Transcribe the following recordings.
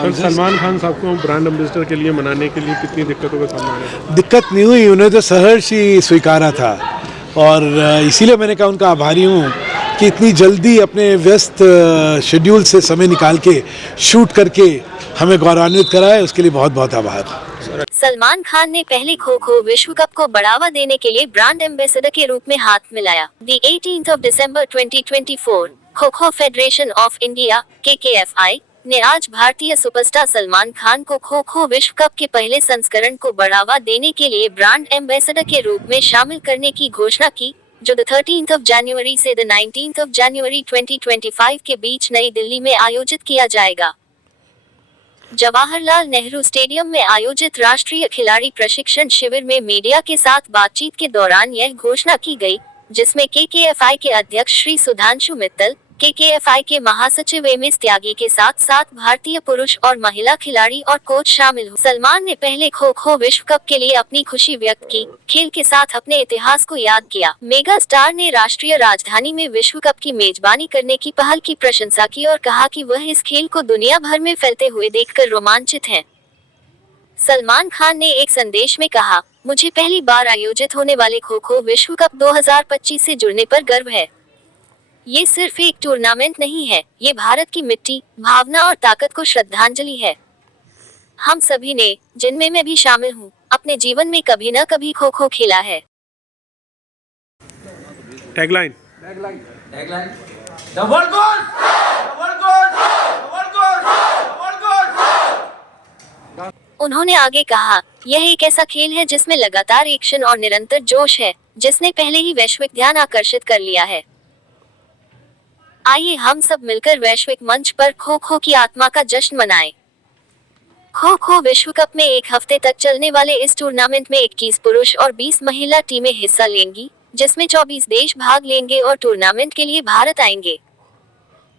सलमान खान साहब को brand ambassador के लिए मनाने के लिए कितनी दिक्कतों का सामना है? दिक्कत नहीं हुई, उन्हें तो सहर्ष ही स्वीकारा था और इसीलिए मैंने कहा उनका आभारी हूँ कि इतनी जल्दी अपने व्यस्त शेड्यूल से समय निकाल के शूट करके हमें गौरवान्वित कराए, उसके लिए बहुत बहुत आभार। सलमान खान ने पहले खो खो विश्व कप को बढ़ावा देने के लिए ब्रांड एम्बेसडर के रूप में हाथ मिलाया। The 18th of December 2024, खो kho federation of India (KKFI) ने आज भारतीय सुपरस्टार सलमान खान को खो खो विश्व कप के पहले संस्करण को बढ़ावा देने के लिए ब्रांड एम्बेसडर के रूप में शामिल करने की घोषणा की, जो 13th of January से 19th of January 2025 के बीच नई दिल्ली में आयोजित किया जाएगा। जवाहरलाल नेहरू स्टेडियम में आयोजित राष्ट्रीय खिलाड़ी प्रशिक्षण शिविर में मीडिया के साथ बातचीत के दौरान यह घोषणा की गई, जिसमें KKFI के अध्यक्ष श्री सुधांशु मित्तल, KKFI के महासचिव एमएस त्यागी के साथ साथ भारतीय पुरुष और महिला खिलाड़ी और कोच शामिल हुए। सलमान ने पहले खो खो विश्व कप के लिए अपनी खुशी व्यक्त की, खेल के साथ अपने इतिहास को याद किया। मेगा स्टार ने राष्ट्रीय राजधानी में विश्व कप की मेजबानी करने की पहल की प्रशंसा की और कहा कि वह इस खेल को दुनिया भर में फैलते हुए देखकर रोमांचित हैं। सलमान खान ने एक संदेश में कहा, मुझे पहली बार आयोजित होने वाले खो खो विश्व कप 2025 से जुड़ने पर गर्व है। ये सिर्फ एक टूर्नामेंट नहीं है, ये भारत की मिट्टी, भावना और ताकत को श्रद्धांजलि है। हम सभी ने, जिनमें मैं भी शामिल हूँ, अपने जीवन में कभी न कभी खो खो खेला है। Tagline The world goes! The world goes! The world goes! The world goes! उन्होंने आगे कहा, यह एक ऐसा खेल है जिसमें लगातार एक्शन और निरंतर जोश है, जिसने पहले ही वैश्विक ध्यान आकर्षित कर लिया है। आइए हम सब मिलकर वैश्विक मंच पर खो खो की आत्मा का जश्न मनाएं। खो खो विश्व कप में एक हफ्ते तक चलने वाले इस टूर्नामेंट में 21 पुरुष और 20 महिला टीमें हिस्सा लेंगी, जिसमें 24 देश भाग लेंगे और टूर्नामेंट के लिए भारत आएंगे।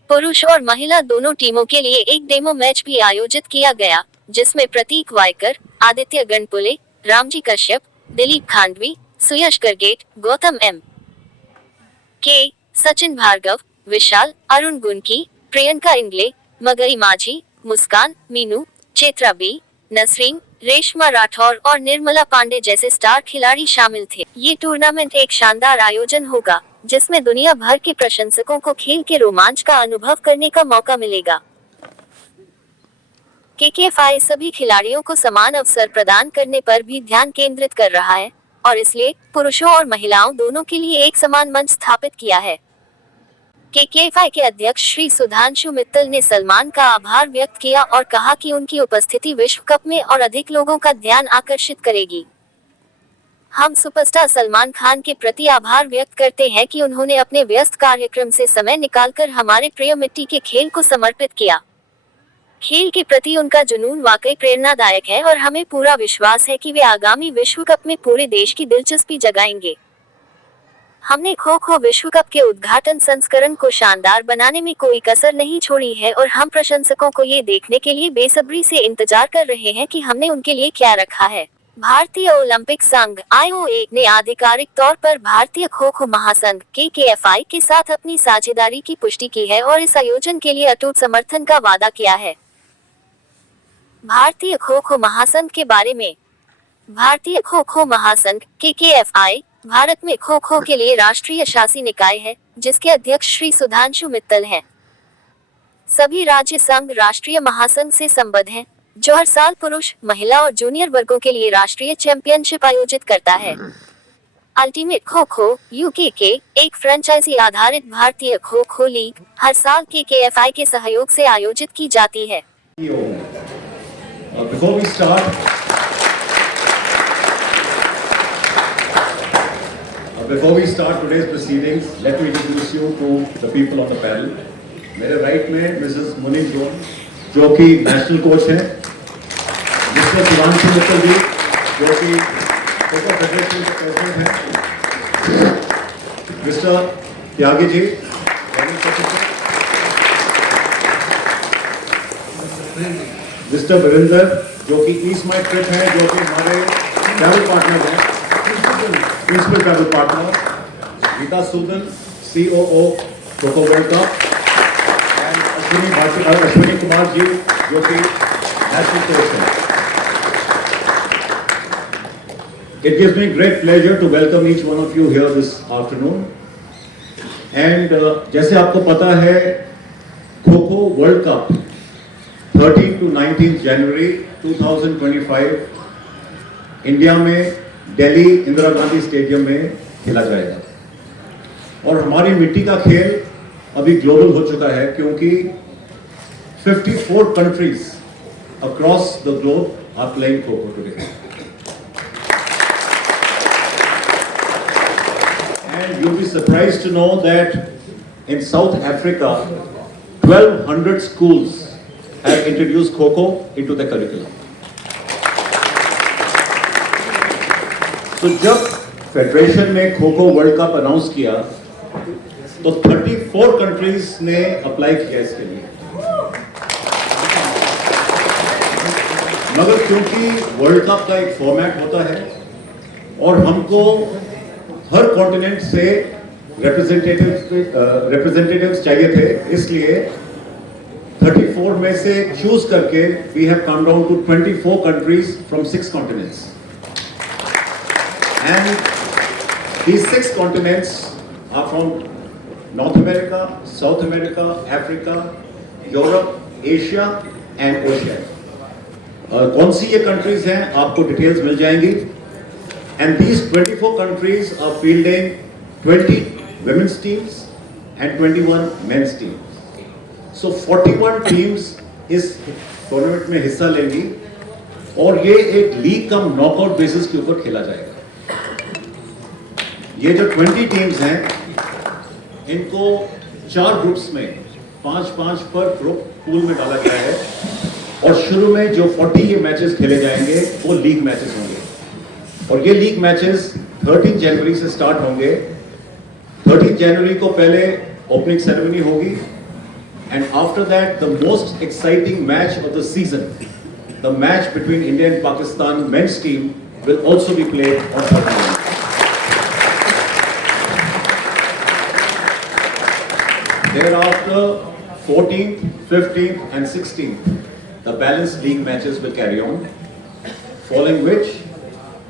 पुरुष और महिला दोनों टीमों के लिए एक डेमो मैच भी आयोजित किया गया, जिसमें प्रतीक वायकर, आदित्य गणपुले, रामजी कश्यप, दिलीप खांडवी, सुयश करगेट, गौतम के, सचिन भार्गव, विशाल, अरुण गुनकी, प्रियंका इंगले, मगरी माझी, मुस्कान, मीनू, चेत्रा बी, नसरीन, रेशमा राठौर और निर्मला पांडे जैसे स्टार खिलाड़ी शामिल थे। ये टूर्नामेंट एक शानदार आयोजन होगा, जिसमें दुनिया भर के प्रशंसकों को खेल के रोमांच का अनुभव करने का मौका मिलेगा। KKFI सभी खिलाड़ियों को समान अवसर प्रदान करने पर भी ध्यान केंद्रित कर रहा है और इसलिए पुरुषों और महिलाओं दोनों के लिए एक समान मंच स्थापित किया है। KKFI के अध्यक्ष श्री सुधांशु मित्तल ने सलमान का आभार व्यक्त किया और कहा कि उनकी उपस्थिति विश्व कप में और अधिक लोगों का ध्यान आकर्षित करेगी। हम सुपरस्टार सलमान खान के प्रति आभार व्यक्त करते हैं कि उन्होंने अपने व्यस्त कार्यक्रम से समय निकालकर हमारे प्रिय मिट्टी के खेल को समर्पित किया। खेल के प्रति उनका जुनून वाकई प्रेरणादायक है और हमें पूरा विश्वास है कि वे आगामी विश्व कप में पूरे देश की दिलचस्पी जगाएंगे। हमने खो खो विश्व कप के उद्घाटन संस्करण को शानदार बनाने में कोई कसर नहीं छोड़ी है और हम प्रशंसकों को ये देखने के लिए बेसब्री से इंतजार कर रहे हैं कि हमने उनके लिए क्या रखा है। भारतीय ओलंपिक संघ (IOA) ने आधिकारिक तौर पर भारतीय खो खो महासंघ (KKFI) के साथ अपनी साझेदारी की पुष्टि की है और इस आयोजन के लिए अटूट समर्थन का वादा किया है। भारतीय खो खो महासंघ के बारे में। भारतीय खो खो महासंघ (KKFI) भारत में खो खो के लिए राष्ट्रीय शासी निकाय है, जिसके अध्यक्ष श्री सुधांशु मित्तल हैं। सभी राज्य संघ राष्ट्रीय महासंघ से संबद्ध हैं, जो हर साल पुरुष, महिला और जूनियर वर्गों के लिए राष्ट्रीय चैंपियनशिप आयोजित करता है। अल्टीमेट खो खो (UKK) एक फ्रेंचाइजी आधारित भारतीय खो खो लीग हर साल KKFI के सहयोग से आयोजित की जाती है। Before we start today's proceedings, let me introduce you to the people on the panel. मेरे राइट में मिसेस मुनीम जोन, जो कि नेशनल कोच हैं, मिस्टर सुधांशु मित्तल जी, जो कि खो खो फेडरेशन के प्रेसिडेंट हैं, मिस्टर त्यागी जी, मिस्टर वीरेंद्र, जो कि ईस्ट माइट ट्रिप हैं, जो कि हमारे ट्रैवल पार्टनर हैं, principal travel partner, Geeta Sudan, COO kho kho world cup, and Ashwini Kumar ji, जो कि national coach हैं. It gives me great pleasure to welcome each one of you here this afternoon. And जैसे आपको पता है, खो-खो वर्ल्ड कप 13 to 19 जनवरी 2025 इंडिया में दिल्ली इंदिरा गांधी स्टेडियम में खेला जाएगा. और हमारी मिट्टी का खेल अभी ग्लोबल हो चुका है, क्योंकि 54 countries across the globe are playing Kho-Kho today. And you'll be surprised to know that in South Africa, 1200 schools have introduced Kho-Kho into the curriculum. तो जब फेडरेशन ने खो-खो वर्ल्ड कप अनाउंस किया, तो 34 कंट्रीज ने अप्लाई किया इसके लिए. मगर क्योंकि वर्ल्ड कप का एक फॉर्मेट होता है और हमको हर कॉन्टिनेंट से रिप्रेजेंटेटिव्स चाहिए थे, इसलिए 34 में से चूज करके we have come down to 24 countries from 6 continents. And these 6 continents are from North America, South America, Africa, Europe, Asia and Oceania. कौन सी ये countries हैं, आपको डिटेल्स मिल जाएंगी. And these 24 countries are fielding 20 women's teams and 21 men's teams. So 41 teams इस tournament में हिस्सा लेंगी और ये एक लीग कम नॉकआउट बेसिस के ऊपर खेला जाएगा. ये जो 20 टीम्स हैं, इनको 4 ग्रुप्स में 5-5 पर ग्रुप पूल में डाला गया है और शुरू में जो 40 ये मैचेस खेले जाएंगे वो लीग मैचेस होंगे. और ये लीग मैचेस 13 जनवरी से स्टार्ट होंगे. 13 जनवरी को पहले ओपनिंग सेरेमनी होगी and after that the most exciting match of the season, the match between India and Pakistan men's team will also be played on 13. Thereafter, 14th, 15th and 16th, the balanced league matches will carry on, following which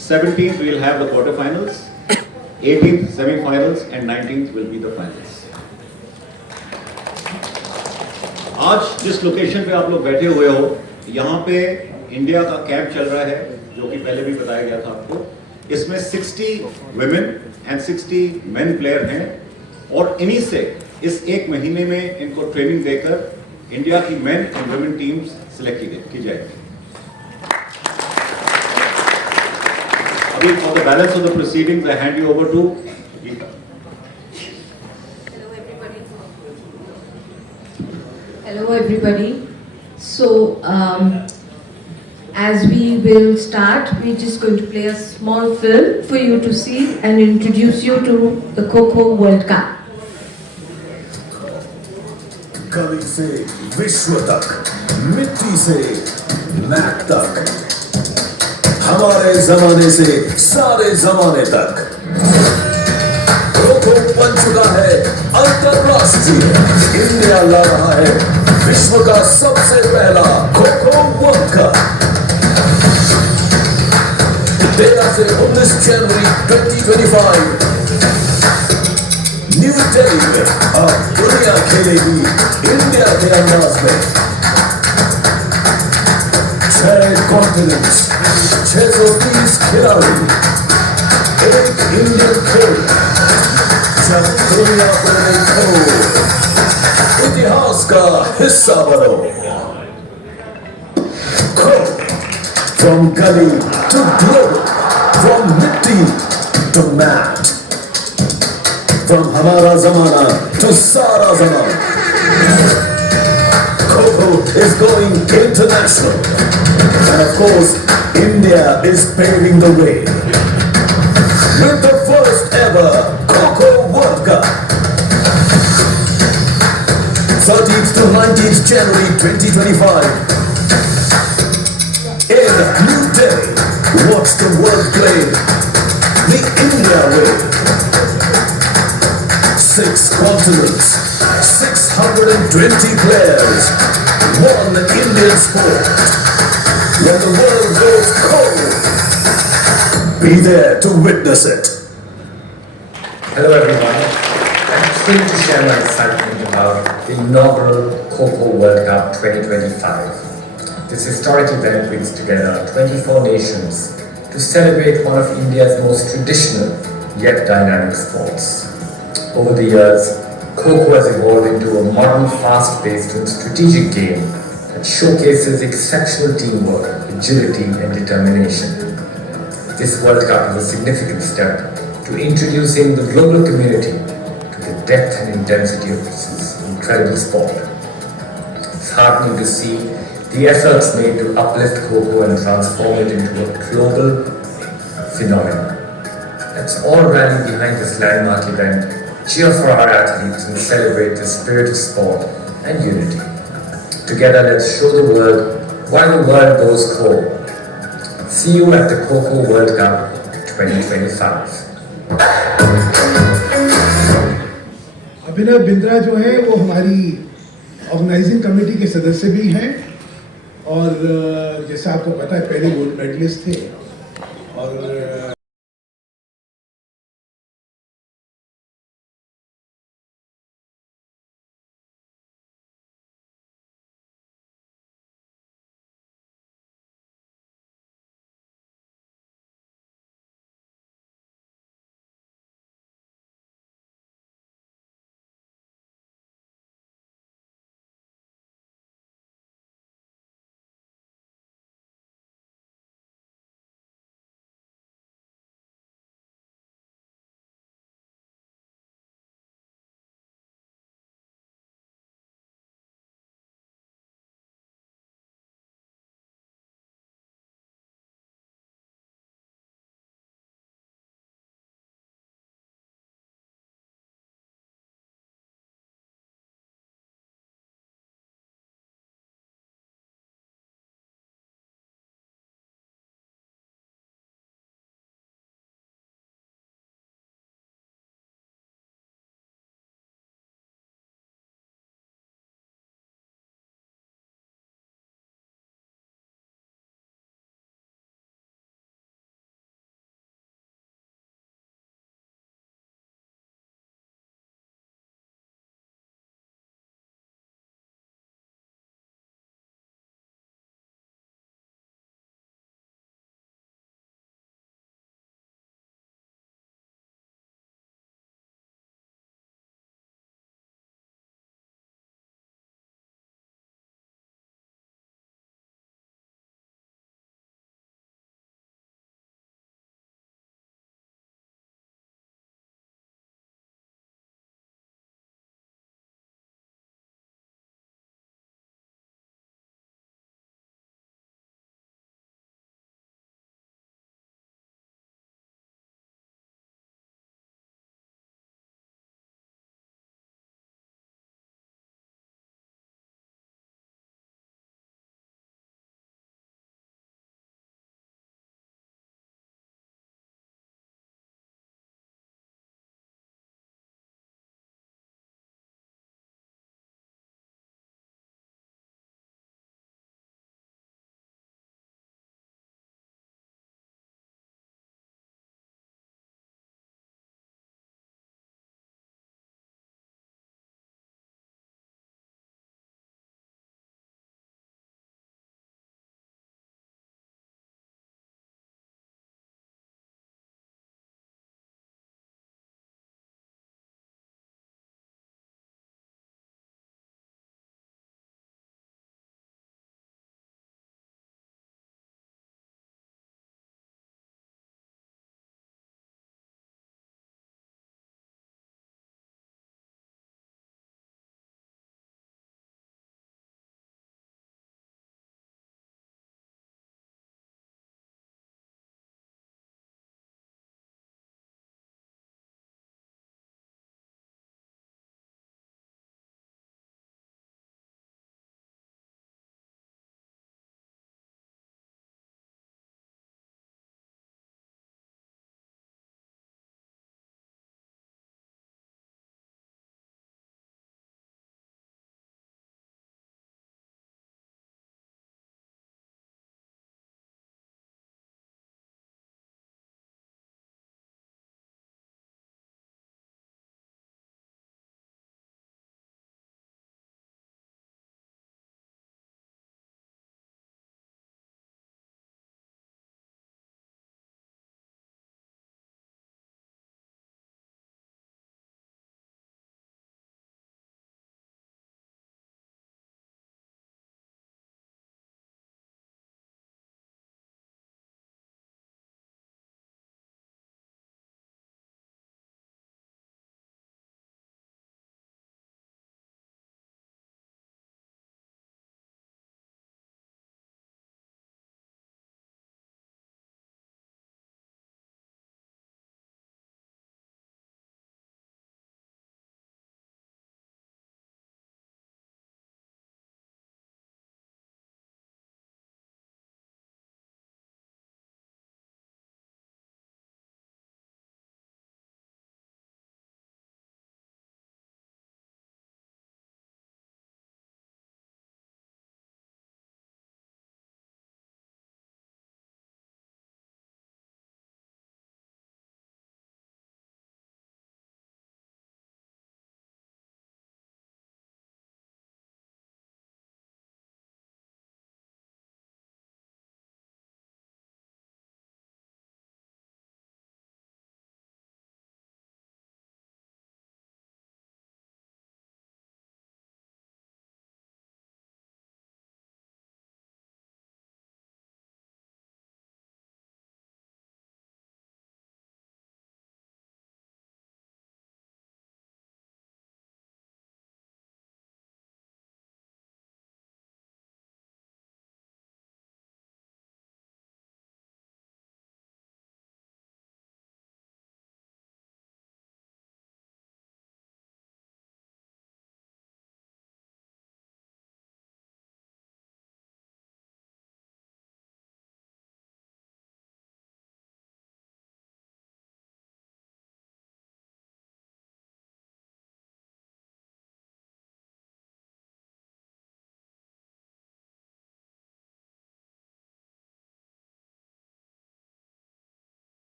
17th we will have the quarterfinals, 18th semi-finals and 19th will be the finals. आज जिस location पे आप लोग बैठे हुए हो, यहाँ पे इंडिया का कैंप चल रहा है, जो कि पहले भी बताया गया था आपको. इसमें 60 women and 60 men प्लेयर हैं और इन्हीं से इस एक महीने में इनको ट्रेनिंग देकर इंडिया की men and women teams select की जाएगी. अभी for the balance of the proceedings I hand you over to Geeta. Hello everybody. So as we will start, we're just going to play a small film for you to see and introduce you to the Kho-Kho World Cup. गली से विश्व तक, मिट्टी से Mac तक, हमारे जमाने से सारे जमाने तक खो-खो बन चुका है अंतरराष्ट्रीय. इंडिया ला रहा है विश्व का सबसे पहला खो-खो वर्ल्ड कप. 13 से 19 जनवरी 2025 न्यू दिल्ली में अब दुनिया खेलेगी इंडिया के अंदाज में. 6 कॉन्टिनेंट्स, 630 खिलाड़ी, एक इंडियन खेल. जब दुनिया को देखो, इतिहास का हिस्सा बनो. From gully to global, from mitti to mat, from हमारा ज़माना to सारा ज़माना, Kho-Kho is going international, and of course, India is paving the way with the first ever Kho-Kho World Cup. 13th to 19th January 2025 in New Delhi. Watch the world play the India way. 6 continents, 620 players, one Indian sport. when the world goes cold. Be there to witness it. Hello everyone. I'm thrilled to share my excitement about the inaugural Coco World Cup 2025. This historic event brings together 24 nations to celebrate one of India's most traditional yet dynamic sports. Over the years, Coco has evolved into a modern, fast-paced and strategic game that showcases exceptional teamwork, agility and determination. This World Cup is a significant step to introducing the global community to the depth and intensity of this incredible sport. It's heartening to see the efforts made to uplift Coco and transform it into a global phenomenon. Let's all rally behind this landmark event, cheer for our athletes and celebrate the spirit of sport and unity. Together, let's show the world why the world goes Coco. See you at the Coco World Cup 2025. Abhinav Bindra जो है वो हमारी organising committee के सदस्य भी हैं और जैसा आपको पता है पहले गोल्ड मेडलिस्ट थे और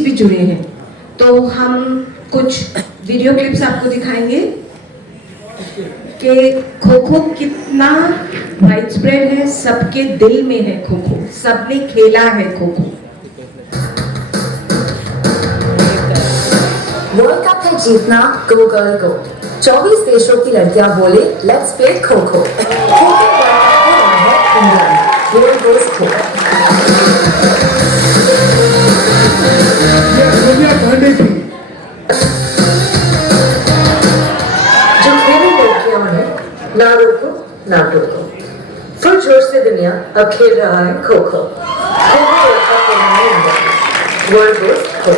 सेलिब्रिटीज भी जुड़े हैं, तो हम कुछ वीडियो क्लिप्स आपको दिखाएंगे कि खो खो कितना वाइड स्प्रेड है, सबके दिल में है खो खो, सबने खेला है खो खो। वर्ल्ड कप है जीतना, गो गर्ल गो। 24 देशों की लड़कियां बोले लेट्स प्ले खो खो। वर्ल्ड गोस खो। सोनिया गांधी थी जो खेली लड़कियों ने ना रोको ना टोको। फुल जोश से दुनिया अब खेल रहा है खो खो। वर्ल्ड गोस खो।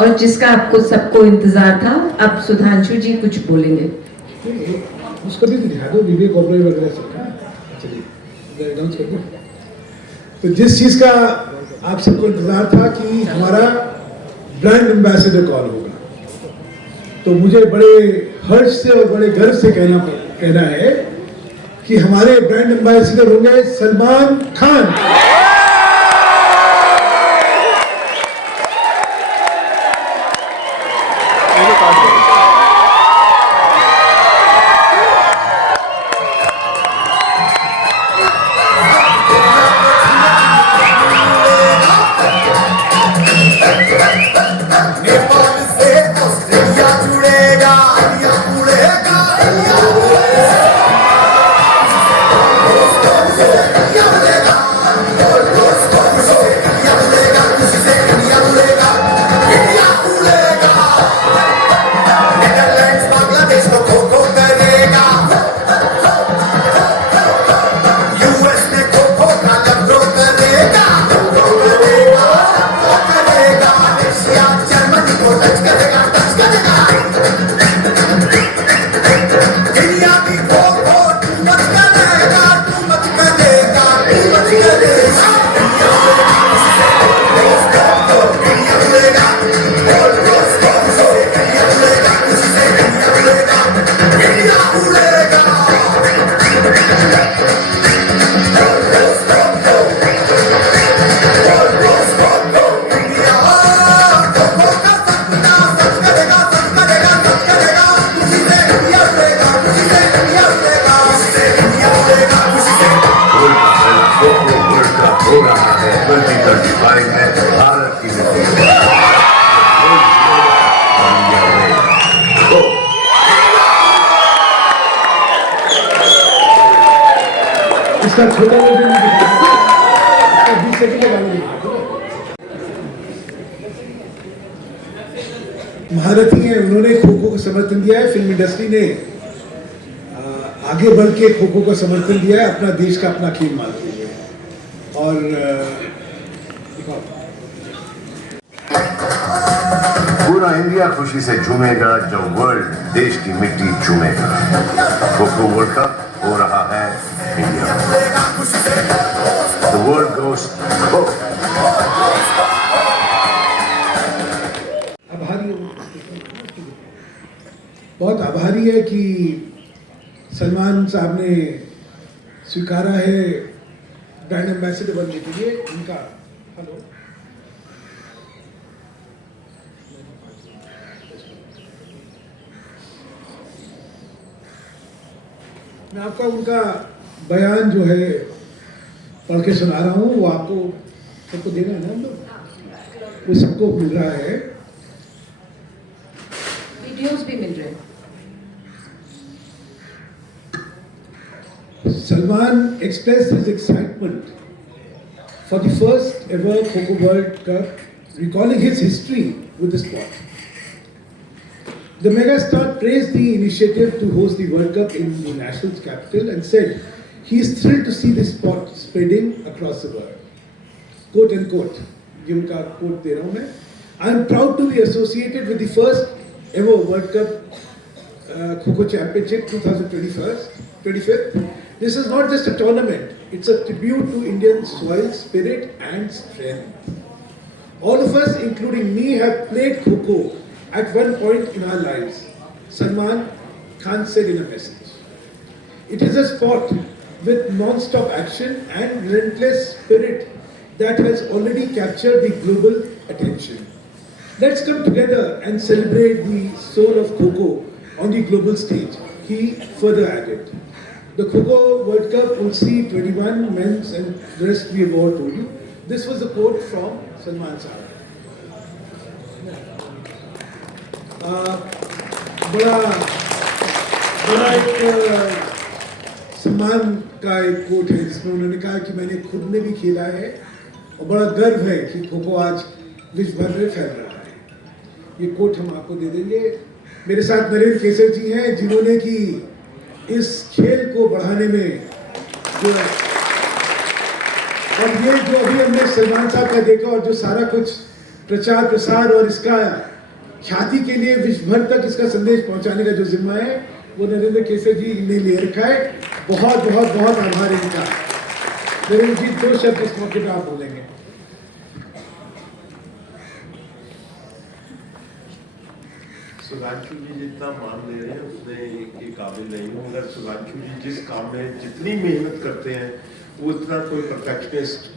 और जिसका आपको सबको इंतजार था, अब सुधांशु जी कुछ बोलेंगे। उसको भी दिखा दो, विवेक ओबरॉय वगैरह सब। चलिए अनाउंस कर दो। तो जिस चीज का आप सबको इंतजार था कि हमारा ब्रांड एम्बेसडर कौन होगा, तो मुझे बड़े हर्ष से और बड़े गर्व से कहना है कि हमारे ब्रांड एम्बेसडर होंगे सलमान खान। इसका छोटा वर्जन इसका 20 सेकंड का गाना दिखा। महारथी हैं, उन्होंने खो खो को समर्थन दिया है। फिल्म इंडस्ट्री ने आगे बढ़ के खो खो को समर्थन दिया है, अपना देश का अपना खेल मानते हुए। और पूरा इंडिया खुशी से झूमेगा जब वर्ल्ड देश की मिट्टी चूमेगा। खो खो वर्ल्ड कप हो रहा है इंडिया में। The world goes खो। बहुत आभारी है कि सलमान साहब ने स्वीकारा है ब्रांड एम्बेसडर बनने के लिए। उनका हेलो मैं आपका उनका बयान जो है पढ़ के सुना रहा हूँ। वो आपको सबको देना है ना, हम लोग वो सबको मिल रहा है, वीडियोस भी मिल रहे हैं। Salman expressed his excitement for the first ever Kho-Kho World Cup, recalling his history with the sport. The megastar praised the initiative to host the World Cup in the national capital and said he is thrilled to see the sport spreading across the world. Quote unquote, ये उनका quote दे रहा हूँ मैं। I am proud to be associated with the first ever World Cup Kho-Kho Championship 2025. This is not just a tournament, it's a tribute to Indian soil, spirit and strength. All of us, including me, have played Kho-Kho at one point in our lives, Salman Khan said in a message. It is a sport with non-stop action and relentless spirit that has already captured the global attention. Let's come together and celebrate the soul of Kho-Kho on the global stage. He further added, the Kho-Kho World Cup will see 21 men's and the rest we have all told you. This was a quote from Salman Sahab. बड़ा एक सम्मान का एक coat है जिसमें उन्होंने कहा कि मैंने खुद ने भी खेला है और बड़ा गर्व है कि खो-खो आज विश्व भर में फैल रहा है। ये कोट हम आपको दे देंगे। मेरे साथ नरेंद्र केसर जी हैं जिन्होंने कि इस खेल को बढ़ाने में जो और ये जो अभी हमने सलमान साहब का देखा और जो सारा कुछ प्रचार प्रसार और इसका ख्याति के लिए विश्व भर तक इसका संदेश पहुंचाने का जो जिम्मा है वो नरेंद्र केसर जी ने ले रखा है। बहुत बहुत बहुत आभार इनका। नरेंद्र जी 2 शब्द इस मौके पर आप बोलेंगे। सुधांशु जी जितना मान ले रहे हैं उतने के काबिल नहीं हूँ, मगर सुधांशु जी जिस काम में जितनी मेहनत करते हैं वो इतना कोई परफेक्शनिस्ट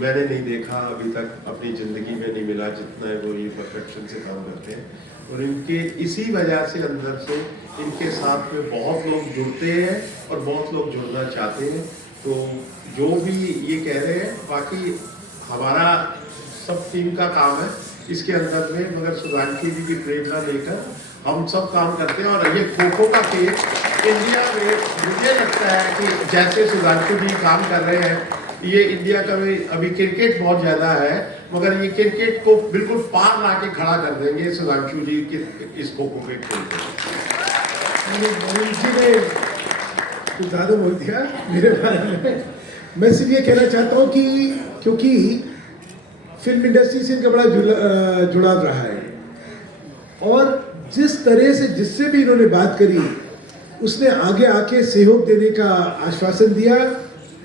मैंने नहीं देखा अभी तक, अपनी ज़िंदगी में नहीं मिला जितना वो ये परफेक्शन से काम करते हैं। और इनके इसी वजह से अंदर से इनके साथ में बहुत लोग जुड़ते हैं और बहुत लोग जुड़ना चाहते हैं। तो जो भी ये कह रहे हैं बाकी हमारा सब टीम का काम है इसके अंदर में, मगर सुधांशु जी की प्रेरणा लेकर हम सब काम करते हैं। और ये खो-खो का खेल इंडिया में मुझे लगता है कि जैसे सुधांशु जी काम कर रहे हैं ये इंडिया का भी अभी क्रिकेट बहुत ज़्यादा है मगर ये क्रिकेट को बिल्कुल पार ला के खड़ा कर देंगे सुधांशु जी के इस खो-खो के खेल को। ज़्यादा बोल दिया मेरे बारे में। मैं सिर्फ ये कहना चाहता हूँ कि क्योंकि फिल्म इंडस्ट्री से इनका बड़ा जुड़ाव रहा है और जिस तरह से जिससे भी इन्होंने बात करी उसने आगे आके सहयोग देने का आश्वासन दिया।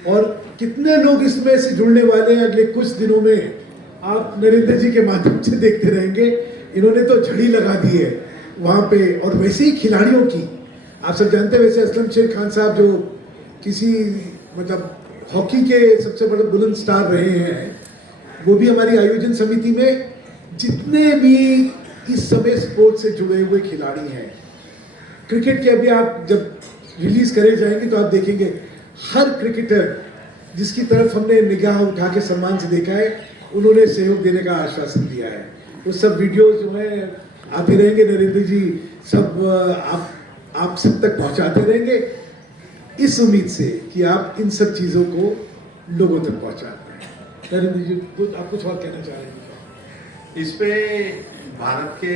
और कितने लोग इसमें से जुड़ने वाले हैं अगले कुछ दिनों में आप नरेंद्र जी के माध्यम से देखते रहेंगे। इन्होंने तो झड़ी लगा दी है वहाँ पे। और वैसे ही खिलाड़ियों की आप सब जानते हैं, वैसे असलम शेर खान साहब जो किसी मतलब हॉकी के सबसे बड़े बुलंद स्टार रहे हैं वो भी हमारी आयोजन समिति में जितने भी इस समय स्पोर्ट्स से जुड़े हुए खिलाड़ी हैं। क्रिकेट के अभी आप जब रिलीज करे जाएंगे तो आप देखेंगे हर क्रिकेटर जिसकी तरफ हमने निगाह उठा के सम्मान से देखा है उन्होंने सहयोग देने का आश्वासन दिया है। वो सब वीडियोस जो है आते रहेंगे, नरेंद्र जी सब आप सब तक पहुंचाते रहेंगे इस उम्मीद से कि आप इन सब चीज़ों को लोगों तक पहुंचाते हैं। नरेंद्र जी आप कुछ और कहना चाह रहे हैं? इस पे भारत के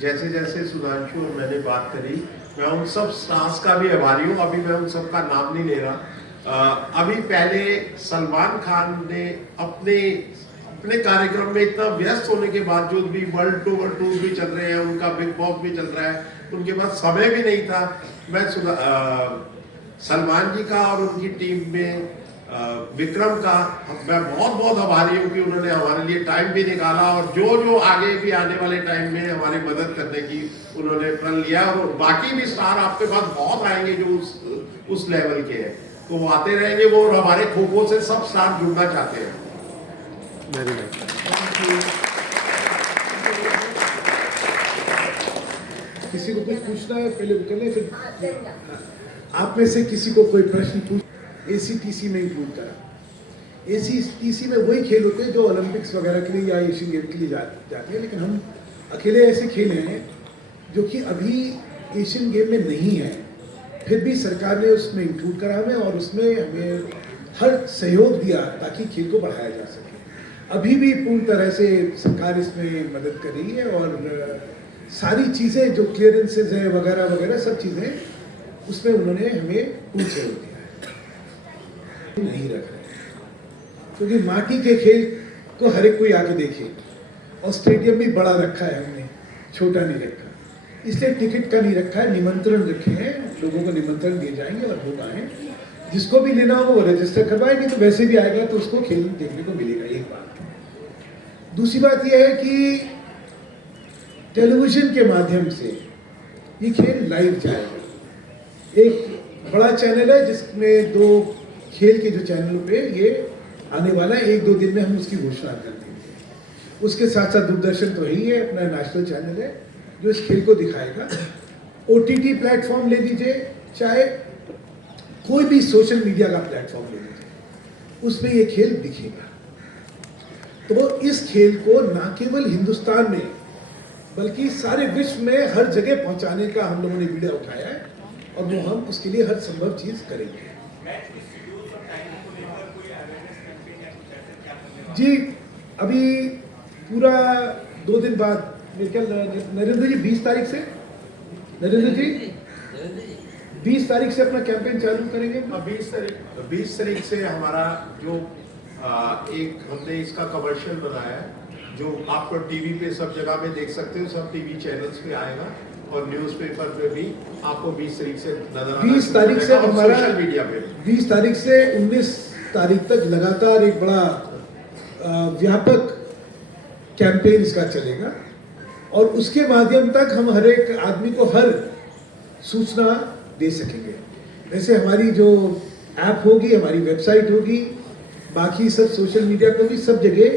जैसे जैसे सुधांशु और मैंने बात करी, मैं उन सब स्टार्स का भी आभारी हूँ। अभी मैं उन सब का नाम नहीं ले रहा। अभी पहले सलमान खान ने अपने कार्यक्रम में इतना व्यस्त होने के बावजूद भी वर्ल्ड टूर भी चल रहे हैं, उनका बिग बॉस भी चल रहा है, उनके पास समय भी नहीं था। मैं सलमान जी का और उनकी टीम में विक्रम का मैं बहुत बहुत आभारी हूँ कि उन्होंने हमारे लिए टाइम भी निकाला और जो आगे भी आने वाले टाइम में हमारी मदद करने की उन्होंने प्रण लिया। और बाकी भी स्टार आपके पास बहुत आएंगे जो उस लेवल के हैं, तो वो आते रहेंगे वो, और हमारे खो-खो से सब स्टार जुड़ना चाहते हैं। किसी को कुछ पूछना है पहले निकलने फिर आप में से किसी को कोई प्रश्न पूछ। ACTC में इंक्लूड करा। ACTC में वही खेल होते हैं जो ओलंपिक्स वगैरह के लिए या एशियन गेम के लिए जाते हैं, लेकिन हम अकेले ऐसे खेल हैं जो कि अभी एशियन गेम में नहीं है, फिर भी सरकार ने उसमें इंक्लूड करा हमें और उसमें हमें हर सहयोग दिया ताकि खेल को बढ़ाया जा सके। अभी भी पूर्ण तरह से सरकार इसमें मदद कर रही है और सारी चीज़ें जो क्लियरेंसेज हैं वगैरह वगैरह सब चीज़ें उसमें उन्होंने हमें पूर्ण सहयोग दिया है। नहीं रख रहे क्योंकि माटी के खेल को हर एक कोई आके देखे और स्टेडियम भी बड़ा रखा है हमने, छोटा नहीं रखा, इसलिए टिकट का नहीं रखा है, निमंत्रण रखे हैं, लोगों को निमंत्रण दिए जाएंगे और लोग आए, जिसको भी लेना हो वो रजिस्टर करवाएंगे तो वैसे भी आएगा तो उसको खेल देखने को मिलेगा। एक बात। दूसरी बात यह है कि टेलीविजन के माध्यम से ये खेल लाइव जाएगा। एक बड़ा चैनल है जिसमें 2 खेल के जो चैनलों पे ये आने वाला है, 1-2 दिन में हम उसकी घोषणा कर देंगे। उसके साथ साथ दूरदर्शन तो ही है, अपना नेशनल चैनल है जो इस खेल को दिखाएगा। OTT प्लेटफॉर्म ले लीजिए, चाहे कोई भी सोशल मीडिया का प्लेटफॉर्म ले लीजिए, उसमें ये खेल दिखेगा। तो इस खेल को न केवल हिंदुस्तान में बल्कि सारे विश्व में हर जगह पहुंचाने का हम लोगों ने बीड़ा उठाया है और वो हम उसके लिए हर संभव चीज करेंगे। जी अभी पूरा 2 दिन बाद मेरे ख्याल नरेंद्र जी 20 तारीख से 20 तारीख से अपना कैंपेन चालू करेंगे। 20 तारीख से हमारा जो एक हमने इसका कमर्शियल बनाया है जो आपको टीवी पे सब जगह पे देख सकते हो, सब टीवी चैनल्स पे आएगा और न्यूज़पेपर पे भी आपको 20 तारीख से नजर आएगा। 20 तारीख से हमारा सोशल मीडिया पे 20 तारीख से 19 तारीख तक लगातार एक बड़ा व्यापक कैंपेन इसका चलेगा और उसके माध्यम तक हम हर एक आदमी को हर सूचना दे सकेंगे। वैसे हमारी जो ऐप होगी, हमारी वेबसाइट होगी, बाकी सब सोशल मीडिया पे भी सब जगह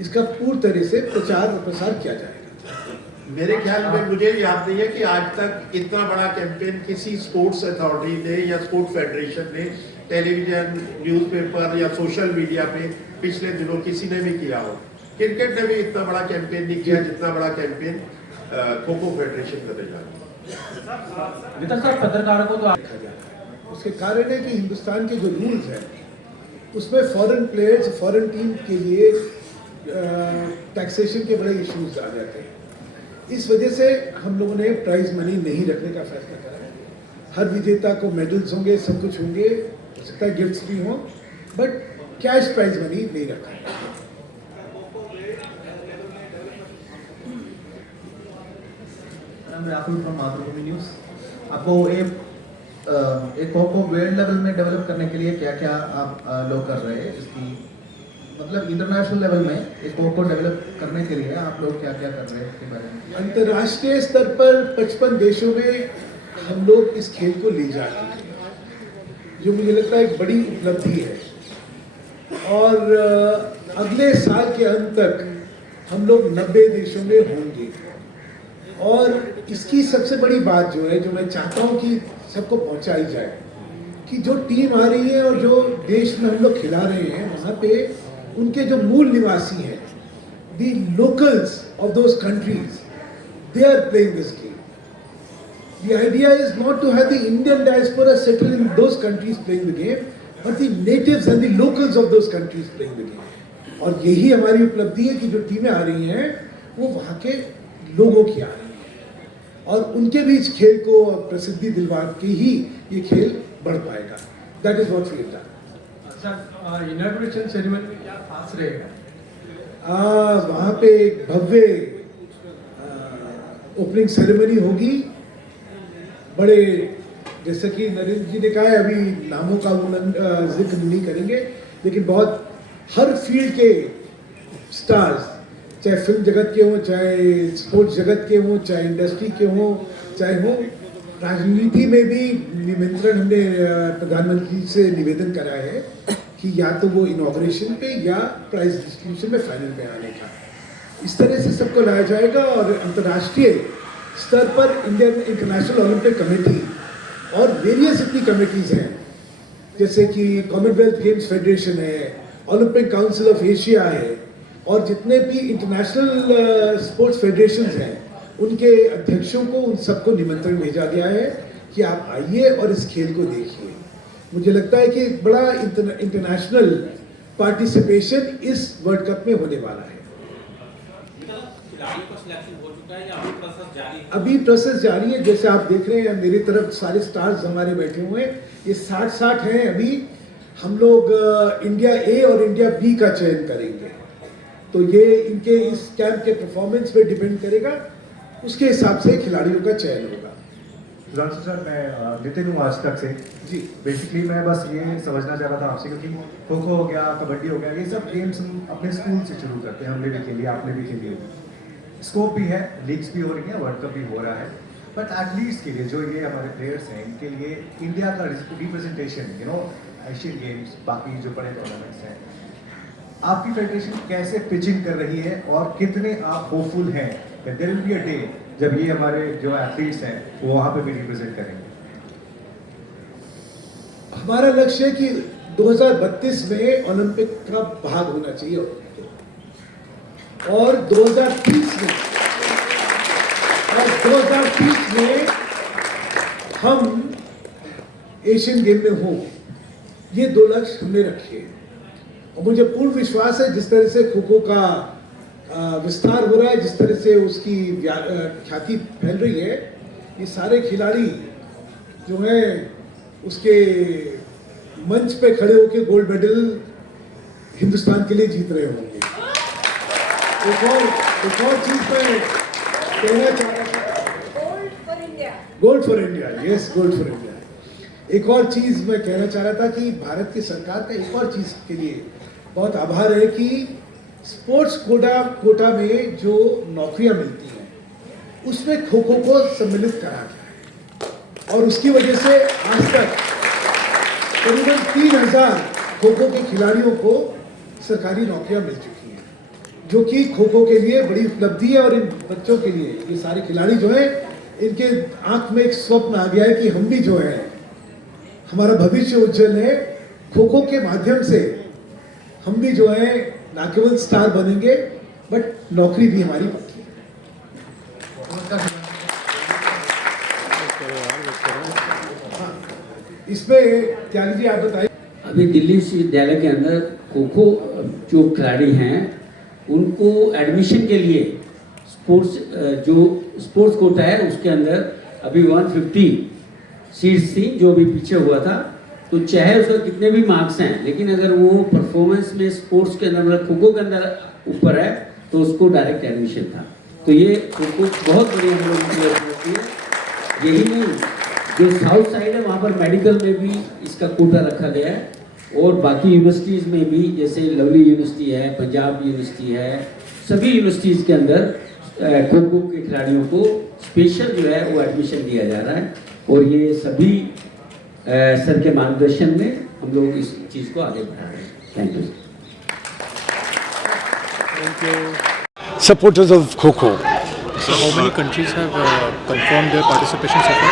इसका पूरी तरह से प्रचार और प्रसार किया जाएगा। मेरे ख्याल में मुझे याद नहीं है कि आज तक इतना बड़ा कैंपेन किसी स्पोर्ट्स अथॉरिटी ने या स्पोर्ट्स फेडरेशन ने टेलीविजन, न्यूज़पेपर या सोशल मीडिया पे पिछले दिनों किसी ने भी किया हो। क्रिकेट ने भी इतना बड़ा कैंपेन नहीं किया जितना बड़ा कैंपेन खो-खो फेडरेशन करने जा रहा है। पत्रकारों को तो देखा जाए उसके कारण है कि हिंदुस्तान के जो रूल्स हैं उसमें फॉरेन प्लेयर्स, फॉरेन टीम के लिए टैक्सेशन के बड़े इश्यूज आ जाते हैं। इस वजह से हम लोगों ने प्राइज मनी नहीं रखने का फैसला करा है। हर विजेता को मेडल्स होंगे, सब कुछ होंगे, हो सकता है गिफ्ट्स भी हों, बट कैश प्राइज मनी नहीं रखा है। राहुल फ्रॉम मातृभूमि न्यूज़। आपको एक खो-खो वर्ल्ड लेवल में डेवलप करने के लिए क्या क्या आप लोग कर रहे हैं, इसकी मतलब इंटरनेशनल लेवल में एक खो-खो डेवलप करने के लिए आप लोग क्या क्या कर रहे हैं इसके बारे में? अंतर्राष्ट्रीय स्तर पर 55 देशों में हम लोग इस खेल को ले जा रहे हैं, जो मुझे लगता है एक बड़ी उपलब्धि है और अगले साल के अंत तक हम लोग 90 देशों में होंगे। और इसकी सबसे बड़ी बात जो है, जो मैं चाहता हूँ कि सबको पहुँचाई जाए, कि जो टीम आ रही है और जो देश में हम लोग खिला रहे हैं वहाँ पे उनके जो मूल निवासी हैं, the locals of those countries, they are playing this game. The idea is not to have the Indian diaspora settle in those countries playing the game, but the natives and the locals of those countries playing the game. और यही हमारी उपलब्धि है कि जो टीमें आ रही हैं वो वहाँ के लोगों की आ रही हैं और उनके बीच खेल को प्रसिद्धि दिलवा के ही ये खेल बढ़ पाएगा। That is what we have done. Inauguration ceremony में क्या खास रहेगा? वहाँ पे एक भव्य ओपनिंग सेरेमनी होगी। बड़े, जैसे कि नरेंद्र जी ने कहा है, अभी नामों का जिक्र नहीं करेंगे, लेकिन बहुत हर फील्ड के स्टार्स, चाहे फिल्म जगत के हों, चाहे स्पोर्ट्स जगत के हों, चाहे इंडस्ट्री के हों, चाहे हो राजनीति में भी निमंत्रण हमने प्रधानमंत्री से निवेदन करा है कि या तो वो इनॉग्रेशन पे या प्राइज डिस्ट्रीब्यूशन में फाइनल में आने का, इस तरह से सबको लाया जाएगा। और अंतर्राष्ट्रीय स्तर पर इंडियन इंटरनेशनल ओलंपिक कमेटी और वेरियस इतनी कमेटीज़ हैं, जैसे कि कॉमनवेल्थ गेम्स फेडरेशन है, ओलंपिक काउंसिल ऑफ एशिया है, और जितने भी इंटरनेशनल स्पोर्ट्स फेडरेशंस हैं उनके अध्यक्षों को, उन सबको निमंत्रण भेजा गया है कि आप आइए और इस खेल को देखिए। मुझे लगता है कि बड़ा इंटरनेशनल पार्टिसिपेशन इस वर्ल्ड कप में होने वाला है। अभी प्रोसेस जारी है। जैसे आप देख रहे हैं मेरी तरफ सारे स्टार्स हमारे बैठे हुए हैं, ये 60 हैं। अभी हम लोग इंडिया ए और इंडिया बी का चयन करेंगे, तो ये इनके इस कैंप के परफॉर्मेंस पे डिपेंड करेगा, उसके हिसाब से खिलाड़ियों का चयन होगा। सुधांशु सर, मैं नितिन हूँ आज तक से जी। बेसिकली मैं बस ये समझना चाह रहा था आपसे, क्योंकि खो खो हो गया, कबड्डी हो गया, ये सब गेम्स हम अपने स्कूल से शुरू करते हैं। हमने भी खेली, आपने भी खेली, स्कोप भी है, लीग्स भी हो रही हैं, वर्ल्ड कप भी हो रहा है, बट एथलीट्स के लिए जो ये हमारे प्लेयर्स हैं इनके लिए इंडिया का रिप्रेजेंटेशन एशियन गेम्स बाकी जो बड़े टूर्नामेंट्स हैं, आपकी फेडरेशन कैसे पिचिंग कर रही है और कितने आप होपफुल हैं कि there will be a day जब ये हमारे जो एथलीट्स हैं वो वहाँ पे भी रिप्रेजेंट करेंगे? हमारा लक्ष्य है कि 2032 में ओलंपिक का भाग होना चाहिए और 2030 में हम एशियन गेम में हो, ये 2 लक्ष्य हमने रखे हैं। और मुझे पूर्ण विश्वास है जिस तरह से खो खो का विस्तार हो रहा है, जिस तरह से उसकी ख्याति फैल रही है, ये सारे खिलाड़ी जो हैं उसके मंच पे खड़े होकर गोल्ड मेडल हिंदुस्तान के लिए जीत रहे होंगे। एक और चीज मैं कहना चाह रहा था, gold for India, yes, gold for India. एक और चीज मैं कहना चाह रहा था कि भारत की सरकार का एक और चीज के लिए बहुत आभार है कि स्पोर्ट्स कोटा में जो नौकरियां मिलती हैं उसमें खो खो को सम्मिलित करा गया और उसकी वजह से आज तक करीबन 3000 खो खो के खिलाड़ियों को सरकारी नौकरियां मिल चुकी हैं, जो कि खो खो के लिए बड़ी उपलब्धि है। और इन बच्चों के लिए, ये सारे खिलाड़ी जो हैं, इनके आंख में एक स्वप्न आ गया है कि हम भी जो है, हमारा भविष्य उज्जवल है, खो खो के माध्यम से हम भी जो है ना केवल स्टार बनेंगे बट नौकरी भी हमारी पक्की है। इसमें त्यागी जी आप बताइए। अभी दिल्ली विश्वविद्यालय के अंदर खो खो जो खिलाड़ी हैं उनको एडमिशन के लिए स्पोर्ट्स कोटा है उसके अंदर अभी 150 सीट्स थी, जो अभी पीछे हुआ था। तो चाहे उसका कितने भी मार्क्स हैं, लेकिन अगर वो परफॉर्मेंस में स्पोर्ट्स के अंदर मतलब खो खो के अंदर ऊपर है तो उसको डायरेक्ट एडमिशन था। तो ये खो खो बहुत बड़ी हम लोगों की होती है। यही नहीं, जो साउथ साइड है वहाँ पर मेडिकल में भी इसका कोटा रखा गया है और बाकी यूनिवर्सिटीज़ में भी, जैसे लवली यूनिवर्सिटी है, पंजाब यूनिवर्सिटी है, सभी यूनिवर्सिटीज़ के अंदर खो खो के खिलाड़ियों को स्पेशल जो है वो एडमिशन दिया जा रहा है। और ये सभी सर के मार्गदर्शन में हम लोग इस चीज़ को आगे बढ़ा रहे हैं। Thank you. Supporters of Kho-Kho. So how many countries have confirmed their participation so far?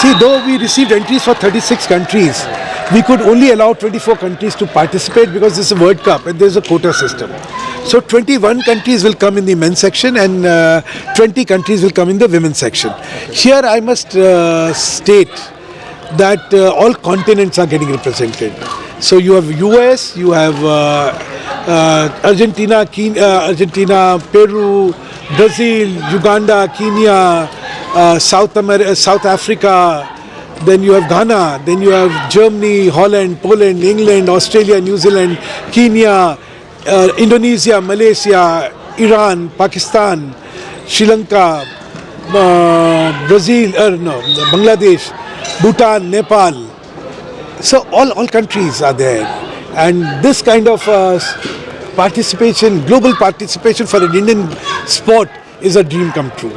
See, though we received entries for 36 countries, we could only allow 24 countries to participate because this is a World Cup and there is a quota system. So 21 countries will come in the men's section and 20 countries will come in the women's section. Here I must state that all continents are getting represented. So you have US, you have Argentina, Peru, Brazil, Uganda, Kenya, South Africa, then you have Ghana, then you have Germany, Holland, Poland, England, Australia, New Zealand, Kenya, Indonesia, Malaysia, Iran, Pakistan, Sri Lanka, Bangladesh, Bhutan, Nepal. So all countries are there, and this kind of participation, global participation for an Indian sport is a dream come true.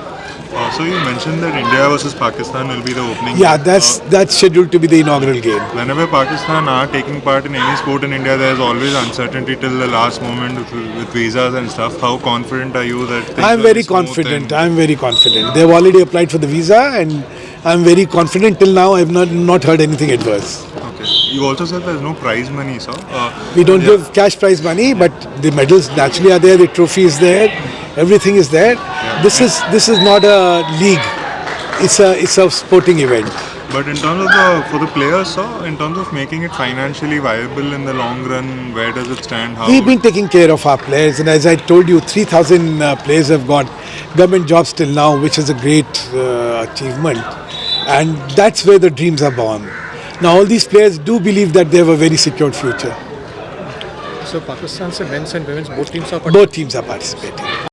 So you mentioned that India versus Pakistan will be the opening. Yeah, that's scheduled to be the inaugural game. Whenever Pakistan are taking part in any sport in India, there is always uncertainty till the last moment with visas and stuff. How confident are you that things I'm will very be smooth confident. I'm very confident. They've already applied for the visa, and I'm very confident. Till now, I've not heard anything adverse. Okay. You also said there's no prize money, sir. We don't give cash prize money, but the medals naturally are there. The trophy is there. Everything is there. Yeah. This is not a league. It's a sporting event. But in terms of for the players, sir, in terms of making it financially viable in the long run, where does it stand? We've been taking care of our players, and as I told you, 3,000 players have got government jobs till now, which is a great achievement. And that's where the dreams are born. Now all these players do believe that they have a very secured future. So Pakistan se men's and women's both teams are participating.